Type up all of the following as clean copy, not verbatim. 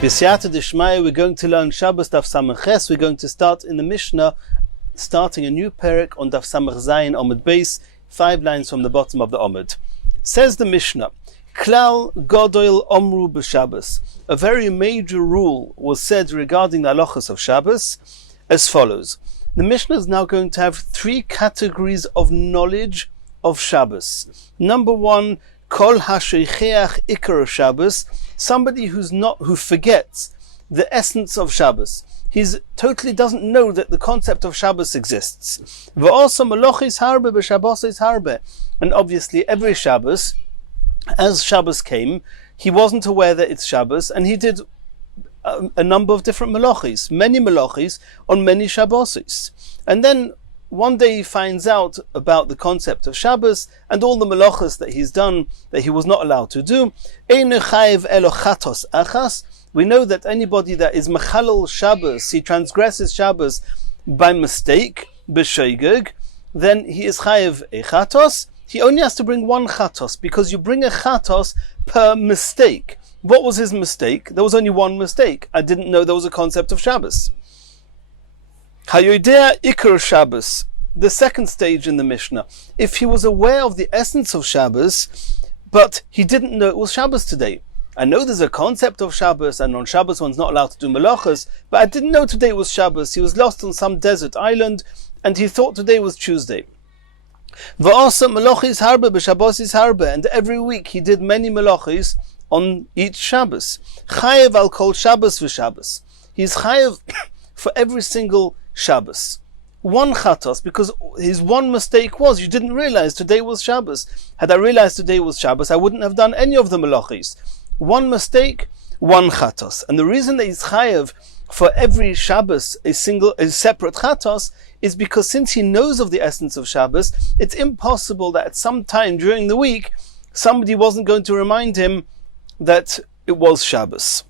B'siyata d'shmaya, we're going to learn Shabbos Daf Samach Ches. We're going to start in the Mishnah, starting a new perek on Daf Samach Zayin Omid Beis, 5 lines from the bottom of the Omid. Says the Mishnah, Klal Godol Omru b'Shabbos. A very major rule was said regarding the halachas of Shabbos as follows. The Mishnah is now going to have 3 categories of knowledge of Shabbos. Number 1, Kol HaSheicheach Ikar Shabbos, somebody who forgets the essence of Shabbos. He totally doesn't know that the concept of Shabbos exists. V'osa melochis harbe b'Shabbosis harbe. And obviously every Shabbos, as Shabbos came, he wasn't aware that it's Shabbos, and he did a number of different melochis, many melochis on many Shabbosis. And then one day he finds out about the concept of Shabbos and all the melachos that he's done that he was not allowed to do. We know that anybody that is mechalal Shabbos, he transgresses Shabbos by mistake, b'sheigeg, then he is chayev a chatos. He only has to bring 1 chatos, because you bring a chatos per mistake. What was his mistake? There was only 1 mistake. I didn't know there was a concept of Shabbos. Hayodea Ikar Shabbos, the second stage in the Mishnah. If he was aware of the essence of Shabbos, but he didn't know it was Shabbos today. I know there's a concept of Shabbos, and on Shabbos one's not allowed to do melachos, but I didn't know today was Shabbos. He was lost on some desert island, and he thought today was Tuesday. V'asa melochis harbe b'Shabbosis harbe, and every week he did many melachis on each Shabbos. Chayev al kol Shabbos v'Shabbos. He's chayev for every single Shabbos. 1 chatos, because his 1 mistake was, you didn't realize today was Shabbos. Had I realized today was Shabbos, I wouldn't have done any of the melachis. 1 mistake, 1 chatos. And the reason that he's chayev for every Shabbos a separate chatos is because since he knows of the essence of Shabbos, it's impossible that at some time during the week somebody wasn't going to remind him that it was Shabbos.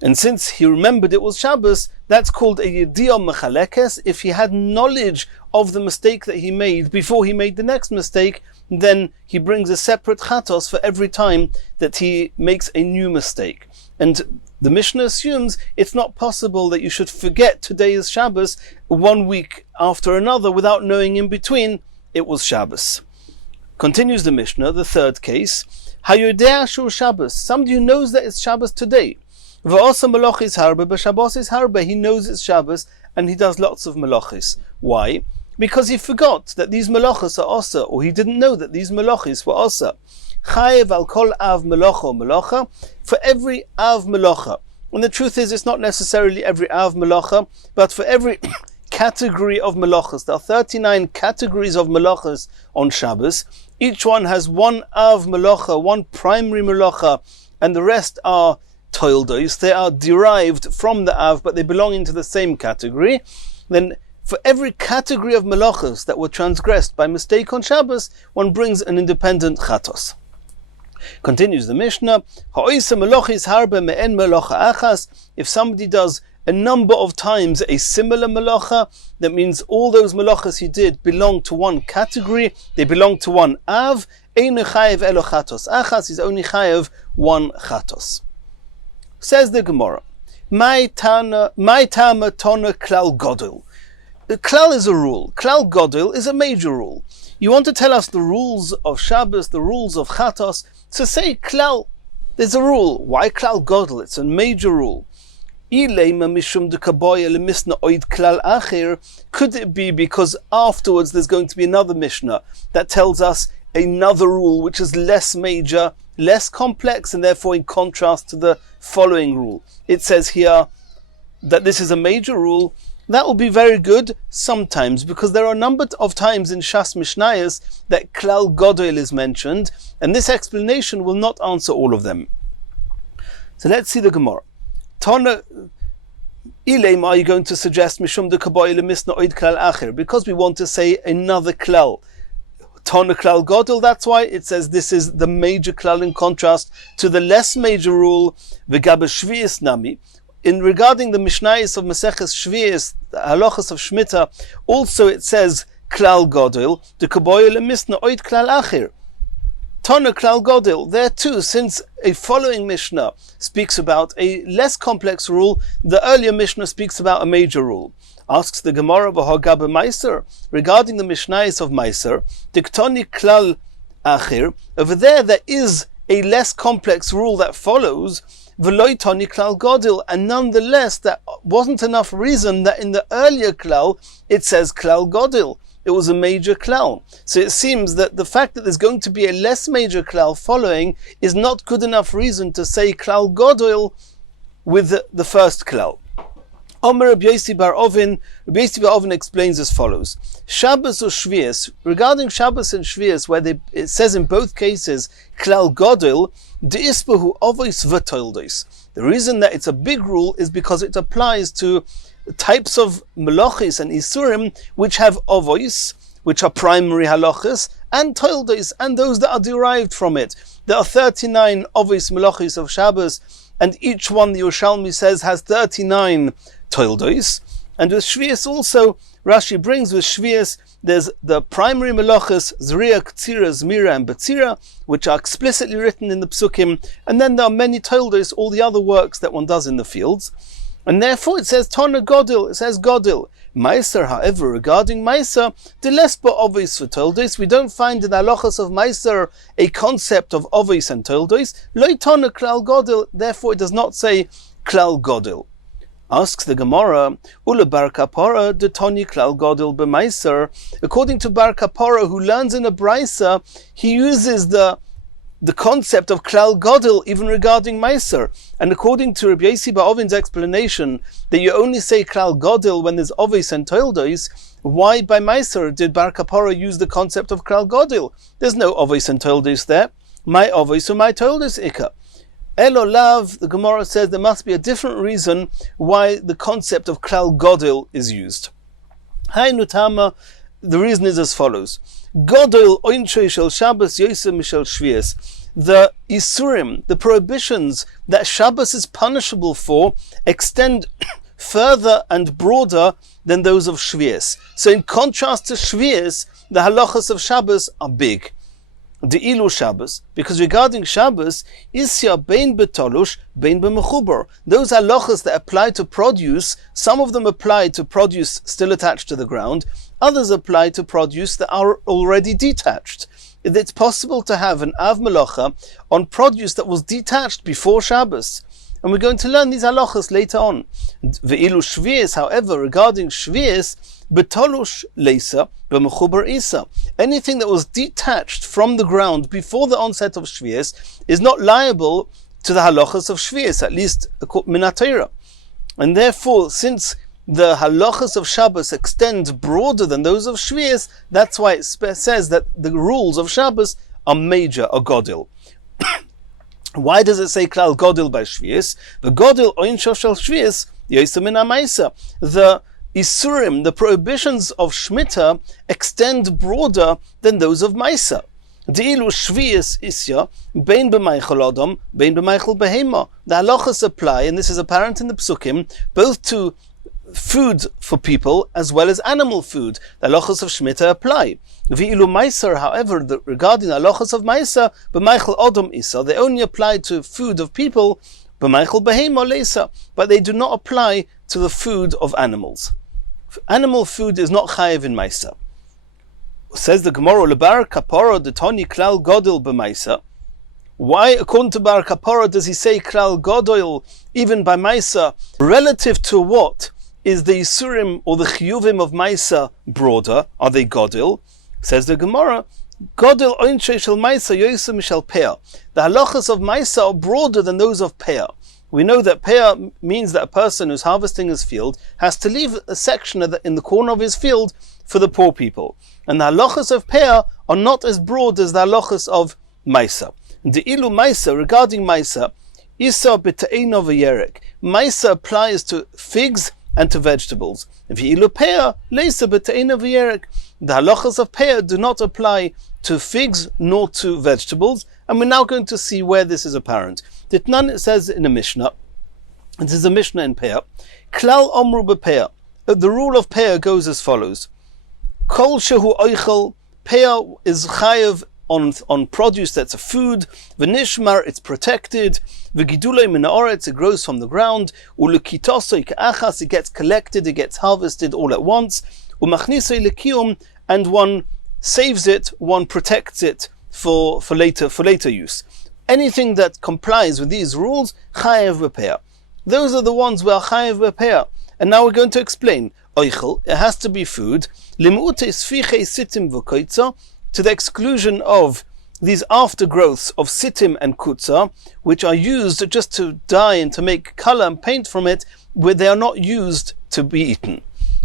And since he remembered it was Shabbos, that's called a yediyah mechalekes. If he had knowledge of the mistake that he made before he made the next mistake, then he brings a separate chatos for every time that he makes a new mistake. And the Mishnah assumes it's not possible that you should forget today is Shabbos 1 week after another without knowing in between it was Shabbos. Continues the Mishnah, the third case. Hayodea shu Shabbos, somebody who knows that it's Shabbos today. V'osa melochis harbe b'Shabbosis harbe. He knows it's Shabbos and he does lots of melochis. Why? Because he forgot that these melochis are osa, or he didn't know that these melochis were osa. Chayev al kol av melocha melocha, for every av melocha. And the truth is, it's not necessarily every av melocha, but for every category of melochas. There are 39 categories of melochas on Shabbos. Each one has 1 av melocha, 1 primary melocha, and the rest are toildos. They are derived from the av, but they belong into the same category. Then for every category of melachos that were transgressed by mistake on Shabbos, one brings an independent chatos. Continues the Mishnah, if somebody does a number of times a similar melacha, that means all those melachos he did belong to 1 category, they belong to 1 av, he's only chayev 1 chatos. Says the Gemara, my tama tona klal godel. Klal is a rule. Klal godel is a major rule. You want to tell us the rules of Shabbos, the rules of chatos, so say klal. There's a rule. Why klal godel? It's a major rule. Could it be because afterwards there's going to be another Mishnah that tells us another rule which is less major, less complex, and therefore in contrast to the following rule? It says here that this is a major rule. That will be very good sometimes, because there are a number of times in Shas Mishnayos that Klal Godel is mentioned, and this explanation will not answer all of them. So let's see the Gemara. Tana Ilem, are you going to suggest Mishum de Kaboy Lemisna Oid Klal Acher? Because we want to say another Klal. Tana Klal Godel, that's why it says this is the major Klal in contrast to the less major rule, V'gabe Shvi'is Nami. In regarding the Mishnayos of Mesechus Shvi'is, the halachas of Shemitah, also it says Klal Godel, de Kaboy Lemisna Oid Klal Acher. Tana klal godil. There too, since a following Mishnah speaks about a less complex rule, the earlier Mishnah speaks about a major rule. Asks the Gemara b'hagab Meiser regarding the Mishnayos of Meiser. Diktoni klal achir. Over there is a less complex rule that follows. V'loi toni klal godil, and nonetheless that wasn't enough reason that in the earlier klal it says klal godil. It was a major klal. So it seems that the fact that there's going to be a less major klal following is not good enough reason to say klal godil with the first klal. Omer Rabbi Yosi bar Ovin explains as follows: Shabbos or Shvius, regarding Shabbos and Shvius, where it says in both cases klal godil, deispahu ovois v'toldos. The reason that it's a big rule is because it applies to types of melochis and isurim which have ovois, which are primary halachas, and toldos, and those that are derived from it. There are 39 ovois melochis of Shabbos, and each one, the Yerushalmi says, has 39 toldos. And with Shvius also, Rashi brings with Shvius, there's the primary melachas, Zriya, Ktsira, Zmira, and Betzira, which are explicitly written in the Psukim, and then there are many toldos, all the other works that one does in the fields. And therefore it says Tana Godil, it says Godil. Meiser, however, regarding Meiser, the lesba ovis for toldos, we don't find in the halachas of Meiser a concept of ovis and toldos. Loi Tana Klal Godil, therefore it does not say Klal Godil. Asks the Gemara, Ula Bar Kapara de Toni Klal Godil b'Meiser. According to Bar Kapara, who learns in a brisa, he uses the concept of Klal Godil even regarding Meiser. And according to Rabbi Yosi bar Ovin's explanation that you only say Klal Godil when there's ovis and toldos, why by Meiser did Bar Kapara use the concept of Klal Godil? There's no ovis and toldos there. My ovis or my toldos ikka. Elo lav, the Gemara says there must be a different reason why the concept of Klal Godil is used. Hai nutama, the reason is as follows. Godil oinchei shel Shabbos yosem mishel Shvius. The isurim, the prohibitions that Shabbos is punishable for, extend further and broader than those of Shvius. So in contrast to Shvius, the halachas of Shabbos are big. The ilu Shabbos, because regarding Shabbos, isya bein betolush, bein b'mechuber. Those halachas that apply to produce, some of them apply to produce still attached to the ground, others apply to produce that are already detached. It's possible to have an av melacha on produce that was detached before Shabbos. And we're going to learn these halachas later on. Ve'ilu Shvius, however, regarding Shvius, betolush leisa b'mechuber isa. Anything that was detached from the ground before the onset of Shvius is not liable to the halachas of Shvius, at least min Torah. And therefore, since the halachas of Shabbos extend broader than those of Shvius, that's why it says that the rules of Shabbos are major, or godil. Why does it say klal godil by Shvius? The godil oinsho shel Shvius yosem min ha'maisa. The isurim, the prohibitions of Shemitah, extend broader than those of Maisa. De'ilu Shvius isya bein b'meichel adam, bein b'meichel behema. The halachas apply, and this is apparent in the Psukim, both to food for people as well as animal food. The halachas of Shemitah apply. V'ilu Meiser, however, regarding the halachas of Meiser, b'meichel adam isa, they only apply to food of people, b'meichel behema leisa, but they do not apply to the food of animals. Animal food is not chayiv in Meiser. Says the Gemara, lebar kapara de toni klal godil b'Meiser. Why, according to Bar Kapara, does he say klal godil even by Meiser? Relative to what is the isurim or the chiyuvim of Meiser broader? Are they godil? Says the Gemara, godil oinchei shel Meiser yosem mishel peah. The halachas of Meiser are broader than those of peah. We know that peah means that a person who's harvesting his field has to leave a section in the corner of his field for the poor people. And the halachas of peah are not as broad as the halachas of Meiser. The ilu Meiser, regarding Meiser, isa b'te'ena v'yerek. Meiser applies to figs and to vegetables. V'ilu peah, leisa b'te'ena v'yerek. The halachas of peah do not apply to figs nor to vegetables, and we're now going to see where this is apparent. Ditnan, it says in a Mishnah, this is a Mishnah in peah, klal omru b'peah. The rule of peah goes as follows. Kol shehu oichel, peah is chayav on produce that's a food. V'nishmar, it's protected. V'gidulei min haaretz, it grows from the ground. U'lekitosoi ka'achas, it gets collected, it gets harvested all at once. U'machnisei lekiyum, and one saves it, one protects it for later use. Anything that complies with these rules, chayev b'peah. Those are the ones where chayev b'peah. And now we're going to explain. Oichel, it has to be food. Limute sfichei sitim v'koitza, to the exclusion of these aftergrowths of sitim and kutza, which are used just to dye and to make color and paint from it, where they are not used to be eaten.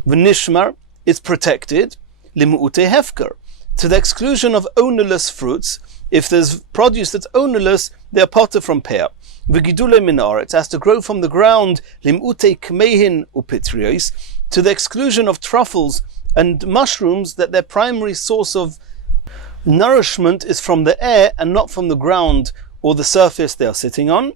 V'nishmar, is protected. Limute hefker, to the exclusion of ownerless fruits. If there's produce that's ownerless, they are potter from peah. V'gidulei min haaretz, it has to grow from the ground. Limute kmeihin upitrios, to the exclusion of truffles and mushrooms, that their primary source of nourishment is from the air and not from the ground or the surface they are sitting on.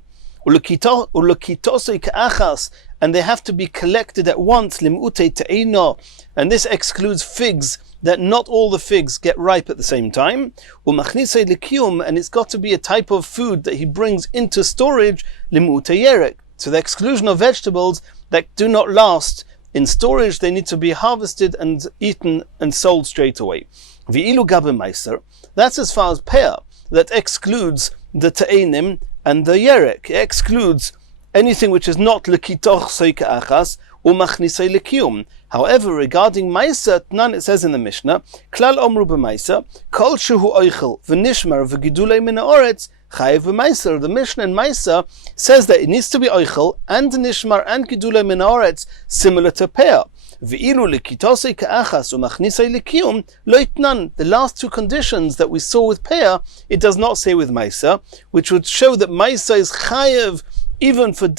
Ulekitosoi ka'achas, and they have to be collected at once. Limute te'ino, and this excludes figs, that not all the figs get ripe at the same time. Umachnisei lekiyum, and it's got to be a type of food that he brings into storage. Limute yerek, to the exclusion of vegetables that do not last in storage. They need to be harvested and eaten and sold straight away. V'ilu gabe meiser, that's as far as peah, that excludes the te'enim and the yerek. It excludes anything which is not lekitoch soika achas umachnisei lekiyum. However, regarding meiser, none, it says in the Mishnah, klal omru b'meiser, kol shehu oichel v'nishmar v'gidulei min haaretz chayev b'meiser. The Mishnah in meiser says that it needs to be oichel and nishmar and gidulei min haaretz, similar to peah. V'ilu lekitosei ka'achas umachnisei lekiyum lo itnan. The last two conditions that we saw with peah, it does not say with meiser, which would show that meiser is chayev even for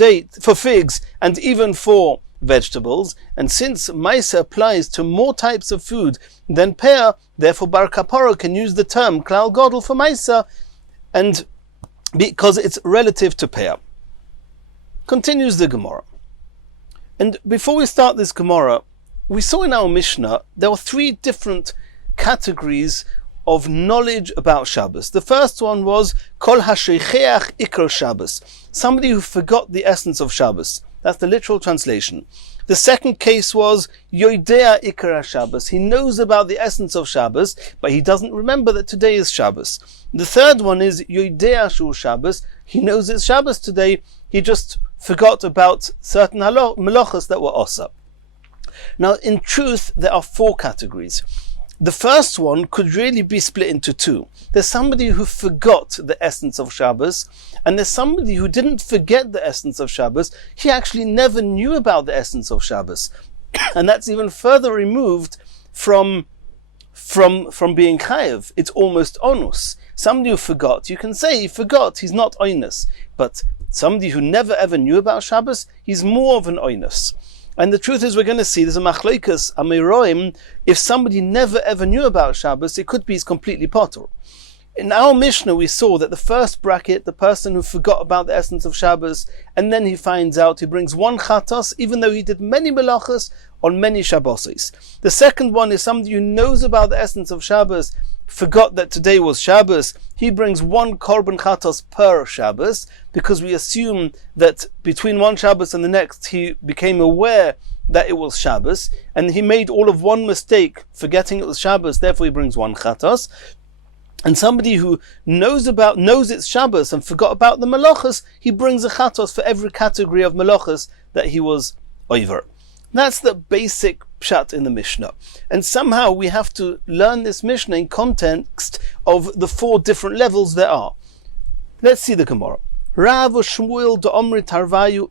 figs and even for vegetables. And since meiser applies to more types of food than peah, therefore Bar Kapara can use the term klal godel for meiser, and because it's relative to peah. Continues the Gemara. And before we start this Gemara, we saw in our Mishnah there were three different categories of knowledge about Shabbos. The first one was kol hasheicheach ikar Shabbos, somebody who forgot the essence of Shabbos. That's the literal translation. The second case was yoidea ikar Shabbos. He knows about the essence of Shabbos, but he doesn't remember that today is Shabbos. The third one is yoidea shu Shabbos. He knows it's Shabbos today, he just forgot about certain melachos that were osa. Now, in truth, there are four categories. The first one could really be split into two. There's somebody who forgot the essence of Shabbos, and there's somebody who didn't forget the essence of Shabbos. He actually never knew about the essence of Shabbos. And that's even further removed from being chayev. It's almost onus. Somebody who forgot, you can say he forgot, he's not onus. But somebody who never ever knew about Shabbos, he's more of an onus. And the truth is, we're going to see there's a machlokas amiroim. If somebody never ever knew about Shabbos, it could be he's completely potter. In our Mishnah, we saw that the first bracket, the person who forgot about the essence of Shabbos, and then he finds out, he brings one chatos, even though he did many melachos on many Shabboses. The second one is somebody who knows about the essence of Shabbos, forgot that today was Shabbos. He brings one korban chatos per Shabbos, because we assume that between one Shabbos and the next, he became aware that it was Shabbos, and he made all of one mistake, forgetting it was Shabbos, therefore he brings one chatos. And somebody who knows it's Shabbos and forgot about the melachos, he brings a chatos for every category of melachos that he was over. That's the basic pshat in the Mishnah. And somehow we have to learn this Mishnah in context of the four different levels there are. Let's see the Gemara. Rav Shmuel de Omri Tarvayu.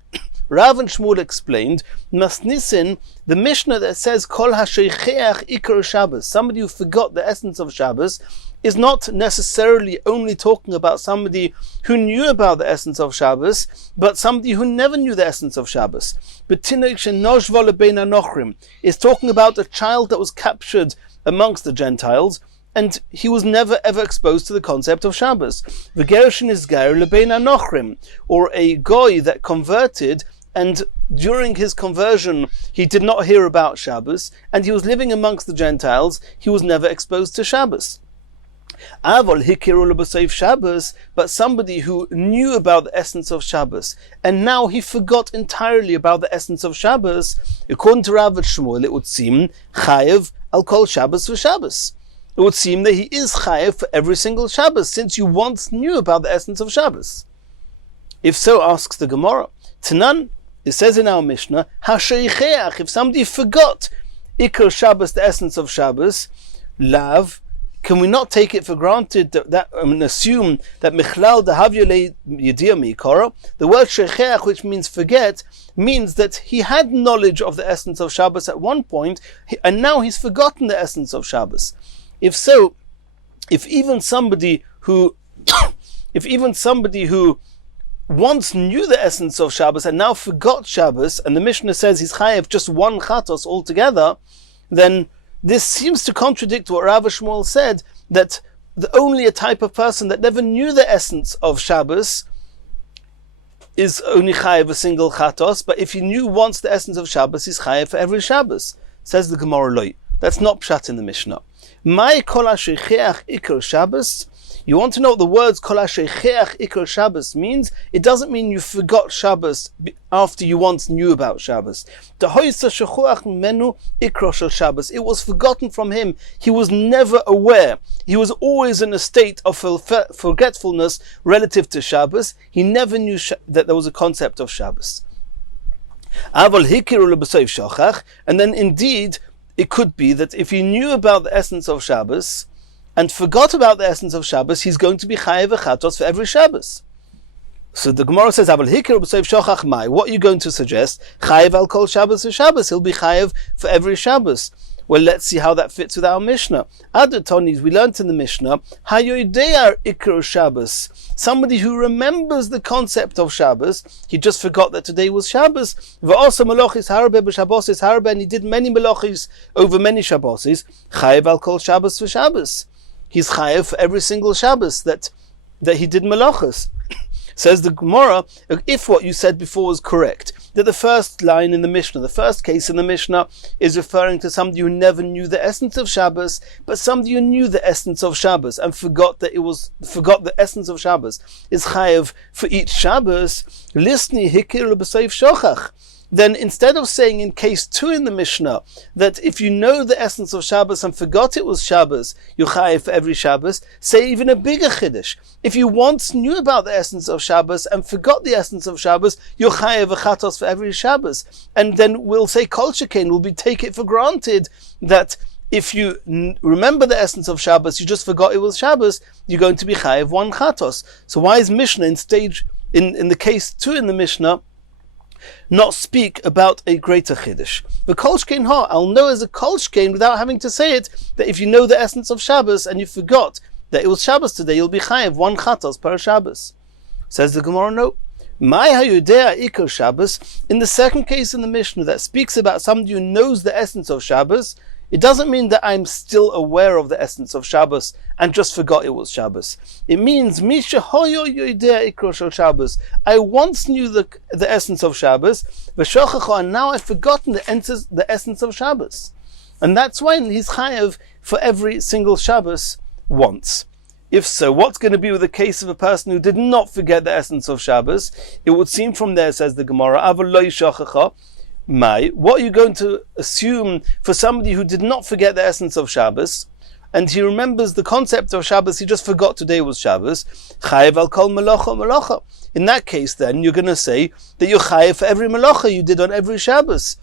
Rav and Shmuel explained, Masnisin, the Mishnah that says Kol hasheicheach ikar Shabbos, somebody who forgot the essence of Shabbos, is not necessarily only talking about somebody who knew about the essence of Shabbos, but somebody who never knew the essence of Shabbos. But Tinok shenoshva lebein hanochrim is talking about a child that was captured amongst the Gentiles, and he was never ever exposed to the concept of Shabbos. V'gerushin is gair lebein hanochrim, or a goy that converted, and during his conversion he did not hear about Shabbos, and he was living amongst the Gentiles, he was never exposed to Shabbos. Avol hikiru l'b'soif Shabbos, but somebody who knew about the essence of Shabbos, and now he forgot entirely about the essence of Shabbos, according to Rav Shmuel, it would seem chayev al kol Shabbos for Shabbos. It would seem that he is chayev for every single Shabbos, since you once knew about the essence of Shabbos. If so, asks the Gemara, Tanan, it says in our Mishnah, Hasheicheach, if somebody forgot Iker Shabbos, the essence of Shabbos, Lav, can we not take it for granted and assume that Michlal Dahavyole Yedia Mikara, the word Sheicheach, which means forget, means that he had knowledge of the essence of Shabbos at one point, and now he's forgotten the essence of Shabbos. If so, if even somebody who once knew the essence of Shabbos and now forgot Shabbos, and the Mishnah says he's chayev just one chatos altogether, then this seems to contradict what Rav Shmuel said, that only a type of person that never knew the essence of Shabbos is only chayev a single chatos, but if he knew once the essence of Shabbos, he's chayev for every Shabbos. Says the Gemara Loi. That's not pshat in the Mishnah. My kol hasheicheach iker Shabbos. You want to know what the words kol hasheicheach iker Shabbos means? It doesn't mean you forgot Shabbos after you once knew about Shabbos. Dehoisa shechuach menu ikro shel Shabbos. It was forgotten from him. He was never aware. He was always in a state of forgetfulness relative to Shabbos. He never knew that there was a concept of Shabbos. Aval hikiru leb'soif shochach. And then indeed, it could be that if he knew about the essence of Shabbos and forgot about the essence of Shabbos, he's going to be chayev chatos for every Shabbos. So the Gemara says, "Aval hikir b'soif shochach mai." What are you going to suggest? Chayev al kol Shabbos for Shabbos. He'll be chayev for every Shabbos. Well, let's see how that fits with our Mishnah. Adatonis, we learned in the Mishnah, hayodear ikr Shabbos. Somebody who remembers the concept of Shabbos, he just forgot that today was Shabbos. V'osa melochis harbe b'Shabbosis harbe, and he did many melochis over many Shabbosis. Chayev al kol Shabbos for Shabbos. He's chayev for every single Shabbos that he did melochis. Says the Gemara, if what you said before was correct, that the first line in the Mishnah, the first case in the Mishnah, is referring to somebody who never knew the essence of Shabbos, but somebody who knew the essence of Shabbos and forgot the essence of Shabbos is chayev for each Shabbos. Lisni hikir b'soif shochach. Then instead of saying in case 2 in the Mishnah that if you know the essence of Shabbos and forgot it was Shabbos, you're chayev for every Shabbos, say even a bigger chiddush. If you once knew about the essence of Shabbos and forgot the essence of Shabbos, you're chayev a chatos for every Shabbos. And then we'll say kol shekain, we'll take it for granted that if you remember the essence of Shabbos, you just forgot it was Shabbos, you're going to be chayev one chatos. So why is Mishnah in the case 2 in the Mishnah not speak about a greater chiddush? The kol shkein ha, I'll know as a kol shkein without having to say it, that if you know the essence of Shabbos and you forgot that it was Shabbos today, you'll be chayev one chatos per Shabbos. Says the Gemara, no. My hayudea ikar Shabbos, in the second case in the Mishnah that speaks about somebody who knows the essence of Shabbos, it doesn't mean that I'm still aware of the essence of Shabbos and just forgot it was Shabbos. It means Misha hoyo yodea ikro shel Shabbos. I once knew the essence of Shabbos, and now I've forgotten the essence of Shabbos. And that's when he's chayev for every single Shabbos once. If so, what's going to be with the case of a person who did not forget the essence of Shabbos? It would seem from there, says the Gemara, Avol lo yishachacha. What are you going to assume for somebody who did not forget the essence of Shabbos and he remembers the concept of Shabbos, he just forgot today was Shabbos? Chayev al kol melacha melacha. In that case, then you're going to say that you're chayev for every melacha you did on every Shabbos.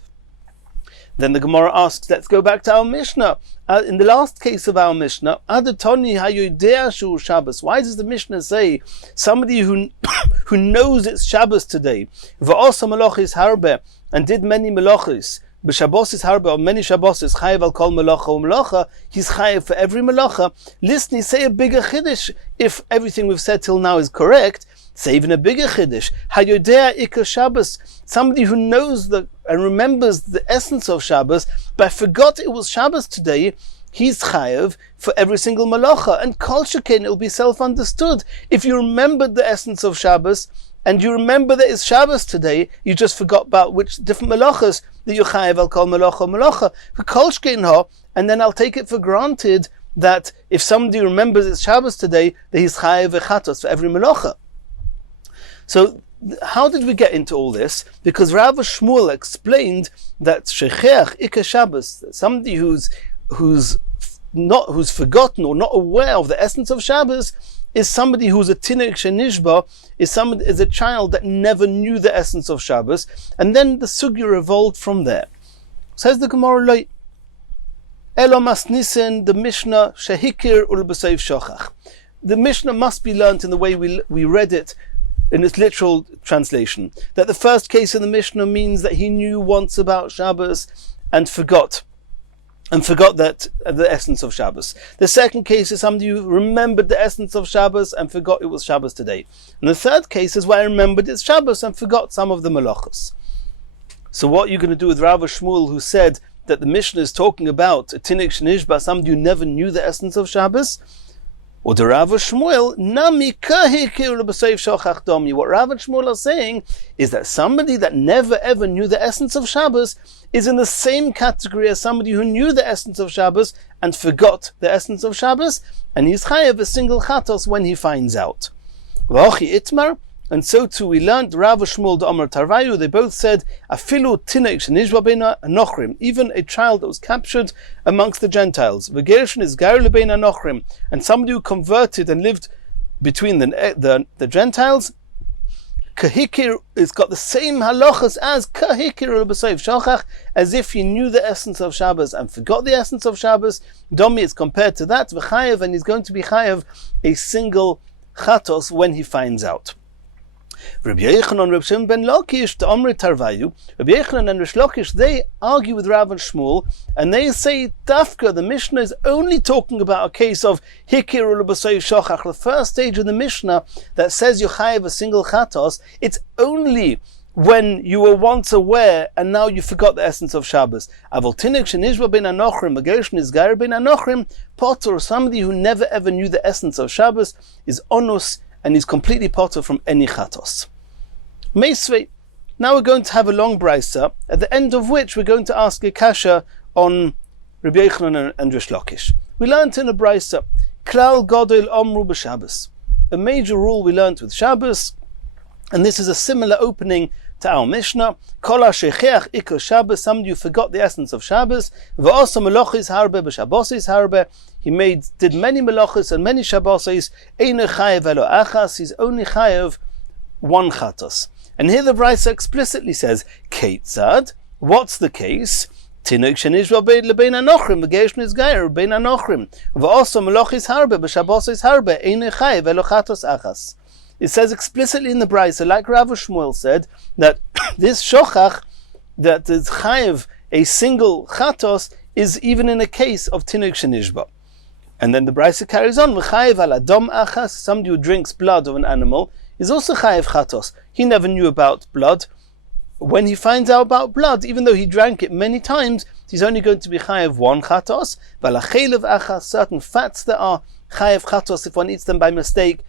Then the Gemara asks, let's go back to our Mishnah. In the last case of our Mishnah, Adatoni hayodea shu Shabbos. Why does the Mishnah say somebody who knows it's Shabbos today, v'osa melochis harbe, and did many melochis, b'shabbosis harbe, or many Shabbosis, chayev al kol melacha u'melacha, he's chayev for every melacha. Listen, say a bigger chiddush. If everything we've said till now is correct, say even a bigger chiddush. Hayodea ikar Shabbos. Somebody who knows and remembers the essence of Shabbos, but forgot it was Shabbos today, he's chayev for every single malacha. And kol shekain, it'll be self-understood. If you remembered the essence of Shabbos, and you remember that it's Shabbos today, you just forgot about which different malachas that you chayev al kol malacha malacha. For kol shekain ha, and then I'll take it for granted that if somebody remembers it's Shabbos today, that he's chayev chatos for every melacha. So how did we get into all this? Because Rav Shmuel explained that shecheach ikar Shabbos, somebody who's forgotten or not aware of the essence of Shabbos, is somebody who's a tinuk shenishba, is a child that never knew the essence of Shabbos, and then the sugya evolved from there. Says the Gemara, Elo masnisen, the Mishnah shehikir ulbasayv shochach. The Mishnah must be learnt in the way we read it in its literal translation. That the first case in the Mishnah means that he knew once about Shabbos and forgot that the essence of Shabbos. The second case is somebody who remembered the essence of Shabbos and forgot it was Shabbos today. And the third case is where I remembered it's Shabbos and forgot some of the melachos. So what are you going to do with Rav Shmuel, who said that the Mishnah is talking about a tinuk shenishba, somebody who never knew the essence of Shabbos? Or the Rav Shmuel, nami kahikir l'b'sayv shochach domi. What Rav Shmuel are saying is that somebody that never ever knew the essence of Shabbos is in the same category as somebody who knew the essence of Shabbos and forgot the essence of Shabbos, and he's chayev a single chatos when he finds out. V'ochi itmar. And so too we learned Rav Shmuel de Amar Tarvayu, they both said, Afilu tinuk shenishba beina anochrim, even a child that was captured amongst the Gentiles. V'gershin is gair lebeina anochrim, and somebody who converted and lived between the Gentiles, kahikir has got the same halachas as kahikir l'b'sayv shochach, as if he knew the essence of Shabbos and forgot the essence of Shabbos. Domi is compared to that, v'chayev, and he's going to be chayev a single chatos when he finds out. Rabbi Yochanan, Rabbi Shimon ben Lakish, the Omri Tarvayu, Rabbi Yochanan and Rish Lakish, they argue with Rav and Shmuel, and they say, Dafka, the Mishnah is only talking about a case of Hikir u'L'Basayv Shochach, the first stage of the Mishnah that says Yochayev a single chatos. It's only when you were once aware and now you forgot the essence of Shabbos. Avol tinuk shenishba ben anochrim, v'gershin is gair ben anochrim, potter, somebody who never ever knew the essence of Shabbos, is onus, and he's completely potter from any chatos. Meisvei. Now we're going to have a long brisa, at the end of which we're going to ask a kasha on Rabbi Yochanan and Rish Lakish. We learned in a brisa, Klal Godel Omru b'Shabbos. A major rule we learned with Shabbos, and this is a similar opening to our Mishnah. Kol ha'shecheach ikar Shabbos, somebody who forgot the essence of Shabbos. V'osa melachos harbe b'Shabbosos harbe. He did many melachos and many Shabbosos. Eino chayev elo achas. He's only chayev one chatos. And here the Brisa explicitly says, Keitzad. What's the case? Tinuk shenishba lebein anochrim v'gershin is gair bein anochrim. V'osa melachos harbe b'Shabbosos harbe. Eino chayev elo chatos achas. It says explicitly in the Brisa, like Rav Shmuel said, that this shochach, that is chayev a single chatos, is even in a case of tinuk shenishba. And then the Brisa carries on, v'chayev al adom achas, somebody who drinks blood of an animal, is also chayev chatos. He never knew about blood. When he finds out about blood, even though he drank it many times, he's only going to be chayev one chatos. V'alachelev achas, certain fats that are chayev chatos if one eats them by mistake.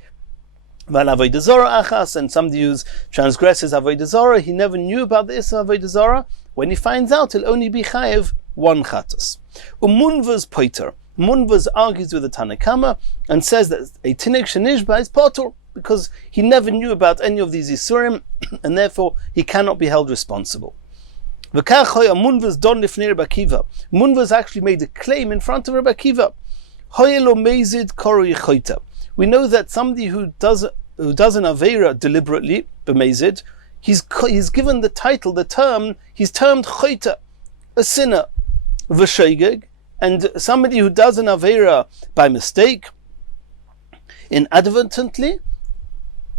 Avodah Zarah achas, and somebody who transgresses Avodah Zarah, he never knew about the Issa of Avodah Zarah. When he finds out, he'll only be chayev one chatos. Munvaz poiter. Munvaz argues with the Tanakama and says that a tinuk shenishba is poter because he never knew about any of these isurim, and therefore he cannot be held responsible. Munvaz don lifnei Rabbi Akiva. Munvaz actually made a claim in front of Rabbi Akiva. Hoyelo mezid koru yichoita. We know that somebody who does an aveira deliberately, b'mezid, he's given the title, the term, he's termed choita, a sinner, v'shoigeg, and somebody who does an aveira by mistake, inadvertently,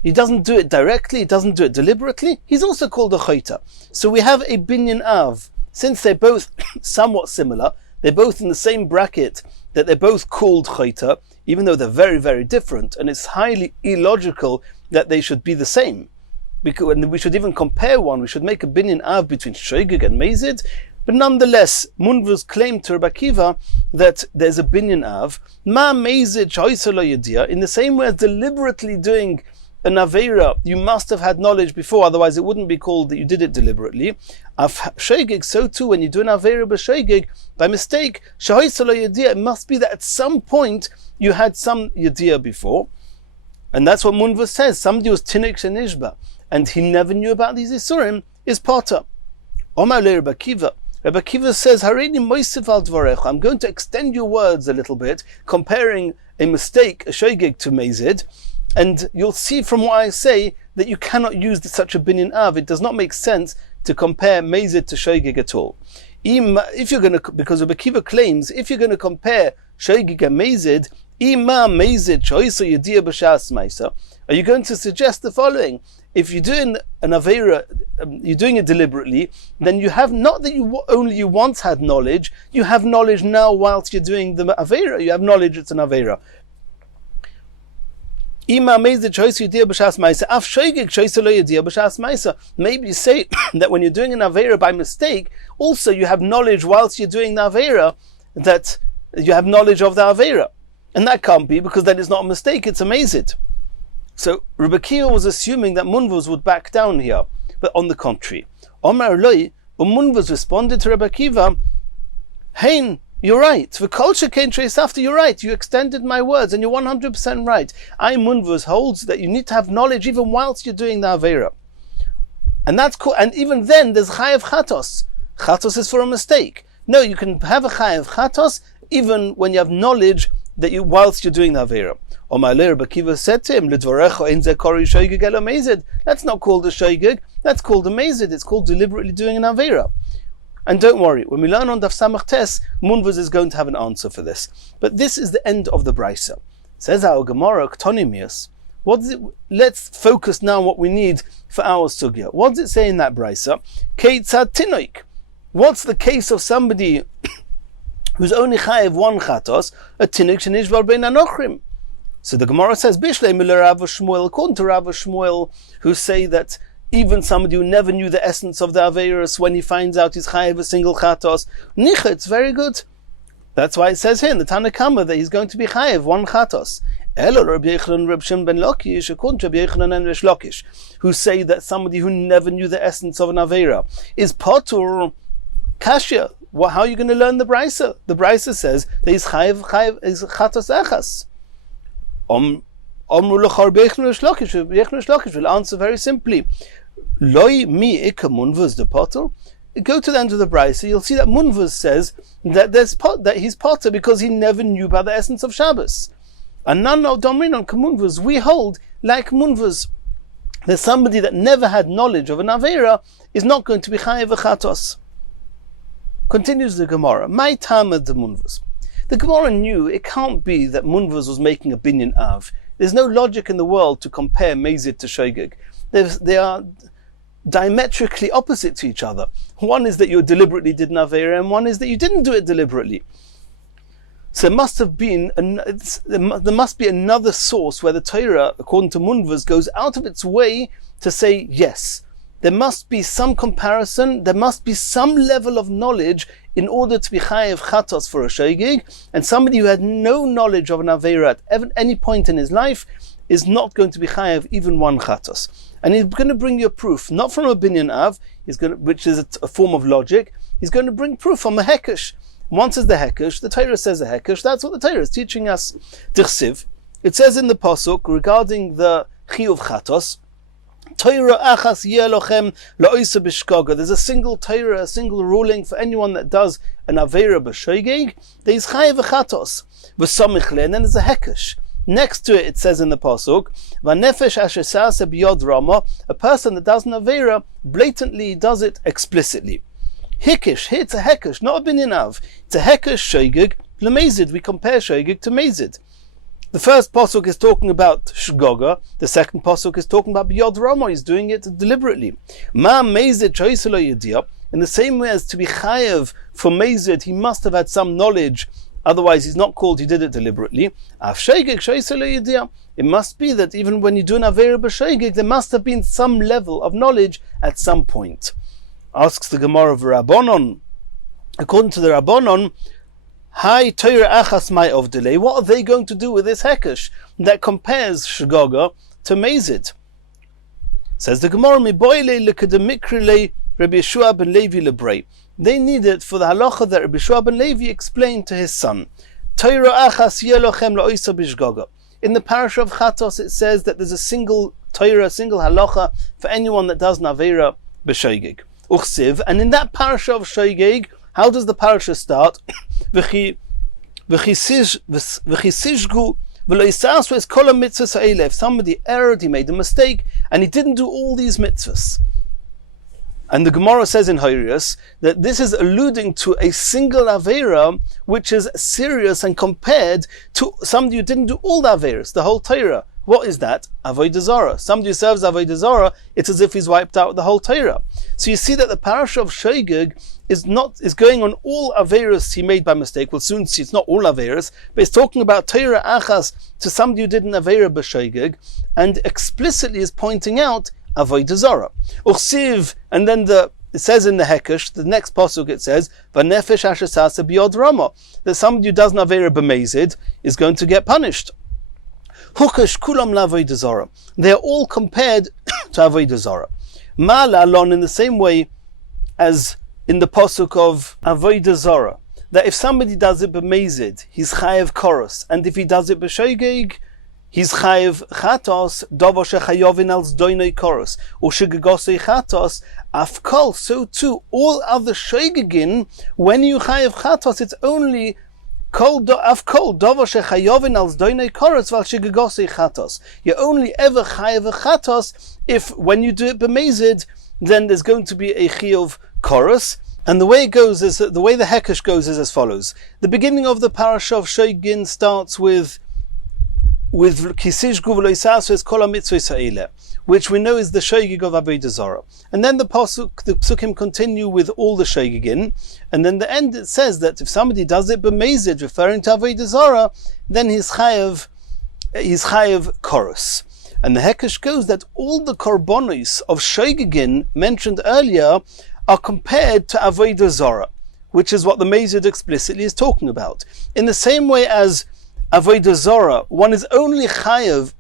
he doesn't do it directly, he doesn't do it deliberately, he's also called a choita. So we have a binyan av. Since they're both somewhat similar, they're both in the same bracket, that they're both called choita, even though they're very, very different, and it's highly illogical that they should be the same. And we should even compare one, we should make a binyan av between shoigeg and mezid, but nonetheless, Munvaz claimed to Rabbi Akiva that there's a binyan av, ma mezid shoisa lo yedia, in the same way as deliberately doing an aveira, you must have had knowledge before, otherwise it wouldn't be called that you did it deliberately. Shoigig, so too, when you do an aveira b'shoigig, by mistake, it must be that at some point you had some yediyah before. And that's what Munvus says. Somebody was tinik shenishba, and he never knew about these isurim, is potter. Omar le Rabbi Akiva. Rabbi Akiva says, Hareini moisiv al dvarecha. I'm going to extend your words a little bit, comparing a mistake, a shoigig, to mezid, and you'll see from what I say that you cannot use such a binyan av. It does not make sense to compare mezid to shoigig at all. If you're going to, because Rabbi Akiva claims, if you're going to compare shoigig and mezid, are you going to suggest the following? If you're doing an aveira, you're doing it deliberately, then you have not that you once had knowledge, you have knowledge now whilst you're doing the aveira. You have knowledge it's an aveira. Maybe you say that when you're doing an aveira by mistake, also you have knowledge whilst you're doing the aveira, that you have knowledge of the aveira. And that can't be, because then it's not a mistake, it's a mezid. So Rabbi Akiva was assuming that Munvuz would back down here, but on the contrary, Omar Loi, Munvuz responded to Rabbi Akiva, Hein, you're right. For culture came trace after, you're right. You extended my words, and you're 100% right. I, Munvuz, holds that you need to have knowledge even whilst you're doing the Aveira. And that's cool. And even then, there's Chayav Chatos. Chatos is for a mistake. No, you can have a Chayav Chatos even when you have knowledge that you whilst you're doing the Aveira. Omar le Rabbi Akiva said to him, L'dvarecha ein ze kori shoigig elo mezid. That's not called a shoigig, that's called a mezid. It's called deliberately doing an Aveira. And don't worry, when we learn on Daf Samach Tes, Munvuz is going to have an answer for this. But this is the end of the Brisa. Says our Gemara, Ktonimius. Let's focus now on what we need for our sugya. What does it say in that Brisa? Keitzad tinoik. What's the case of somebody who's only chayev one chatos, a tinik shenishvar bein anochrim? So the Gemara says, Bishlei miller Rav Shmuel, according to Rav Shmuel, who say that even somebody who never knew the essence of the Aveirus, when he finds out he's chayev a single chatos, nicha, it's very good. That's why it says here in the Tanakama that he's going to be chayev one chatos. Elo Rabbi Yochanan Reb Shimon ben Lakish, according to Rabbi Yochanan and Resh Lakish, who say that somebody who never knew the essence of an Aveira is potur kashya. How are you going to learn the Brisa? The Brisa says that he's chayev is chatos echas. Amru lechar Beichner Resh Lakish will answer very simply. Loi mi ikka Munvuz the potter. Go to the end of the Brisa, you'll see that Munvuz says that he's potter because he never knew about the essence of Shabbos. And none of Domrin on Munvuz, we hold like Munvuz. There's somebody that never had knowledge of an Aveira is not going to be chayev chatos. Continues the Gemara. My tamad the Munvuz. The Gemara knew it can't be that Munvuz was making a binyan av. There's no logic in the world to compare mezid to shoigig. They are diametrically opposite to each other. One is that you deliberately did an Aveira, and one is that you didn't do it deliberately. So there must be another source where the Torah, according to Munvuz, goes out of its way to say yes. There must be some comparison, there must be some level of knowledge in order to be chayev chatos for a shoigig, and somebody who had no knowledge of an Aveira at any point in his life is not going to be chayev even one chatos. And he's going to bring you a proof, not from a binyan av, which is a form of logic. He's going to bring proof from a hekesh. One says the hekesh, the Torah says the hekesh. That's what the Torah is teaching us. Dirsiv. It says in the pasuk regarding the chiyuv chatos, Torah achas yelochem la'oisa b'shkaga. There's a single Torah, a single ruling for anyone that does an aveira b'shoigeg. There's chayev chatos v'samichle, and then there's a hekesh. Next to it, it says in the pasuk, "V'nefesh asher sa'aseh b'yod rama." A person that does an aveira blatantly does it explicitly. Hikish, here it's a hekesh, not a binyan av. It's a hekesh shoigeg l'mezid. We compare shoigeg to mezid. The first pasuk is talking about shgoga. The second pasuk is talking about b'yod rama. He's doing it deliberately. Ma mezid choiselo yediyah. In the same way as to be chayev for mezid, he must have had some knowledge. Otherwise, he's not called he did it deliberately. It must be that even when you do an aveira b'shoigeg, there must have been some level of knowledge at some point. Asks the Gemara of Rabbanon. According to the Rabbanon, Hi Torah achas mai of delay. What are they going to do with this hekesh that compares shgoga to mazid. Says the Gemara, Miboile lekademikrile Rabbi Yeshua ben Levi lebrei. They need it for the halacha that Rabbi Yeshua ben Levi explained to his son. Torah achas yelochem la'oisa bishgaga. In the parasha of Chatos, it says that there's a single Torah, a single halacha for anyone that does Naveira b'shoigeg. Uchsiv, and in that parasha of Shoigeg, how does the parasha start? V'chisizgu v'lo isasu es kol ha-mitzvahs ha'ele. If somebody erred, he made a mistake, and he didn't do all these mitzvahs. And the Gemara says in Horius that this is alluding to a single Aveira which is serious and compared to somebody who didn't do all the Aveiras, the whole Torah. What is that? Avodah Zarah. Somebody who serves Avodah Zarah, it's as if he's wiped out the whole Torah. So you see that the parasha of Shoigeg is going on all Aveiras he made by mistake. We'll soon see it's not all Aveiras, but it's talking about Torah Achas to somebody who did an Aveira b'Shoigeg, and explicitly is pointing out Avodah Zarah. Uchsiv, and then it says in the Hekesh, the next pasuk it says, V'nefesh asher sasa biyod rama, that somebody who does an Aveira b'mezid is going to get punished. Hukash kulam la'avodah Zarah. They are all compared to Avodah Zarah. Ma la'alon, in the same way as in the pasuk of Avodah Zarah, that if somebody does it b'mezid, he's chayev koros, and if he does it b'shoigeg, he's chayev chatos, dovo shechayovin al zdoinei koros, or shegegosei chatos, afkol, so too, all other shoigegin, when you chayev chatos, it's only afkol, dovo shechayovin al zdoinei koros, val shegegosei chatos. You only ever chayev a chatos if, when you do it b'mezid, then there's going to be a chiyuv koros. And the way it goes is, the way the Hekesh goes is as follows. The beginning of the parasha of Shoigin starts with Kisishgu v'lo isasu es kol ha-mitzvahs ha'ele, which we know is the Shoigig of Avodah Zarah. And then the psukim continue with all the Shoigigin, and then the end it says that if somebody does it b'mezid, referring to Avodah Zarah, then he's chayev koros. And the Hekesh goes that all the korbanos of Shoigigin mentioned earlier are compared to Avodah Zarah, which is what the Mezid explicitly is talking about. In the same way as Avodah Zarah, one is only chayev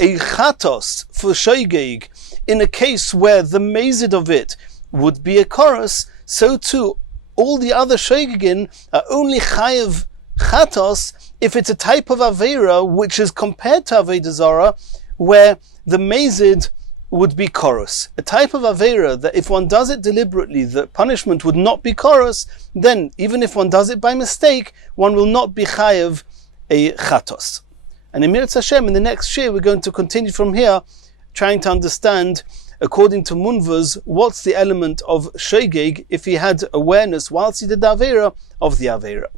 a chatos for shoigeg in a case where the Mezid of it would be a chorus, so too all the other shoigegin are only chayev chatos if it's a type of Aveira which is compared to Avodah Zarah, where the Mezid would be chorus. A type of Aveira that if one does it deliberately, the punishment would not be chorus, then even if one does it by mistake, one will not be chayev a chatos. And in Mirat Hashem, in the next shir, we're going to continue from here, trying to understand, according to Munvaz, what's the element of shoigeg if he had awareness whilst he did the Aveira of the Aveira.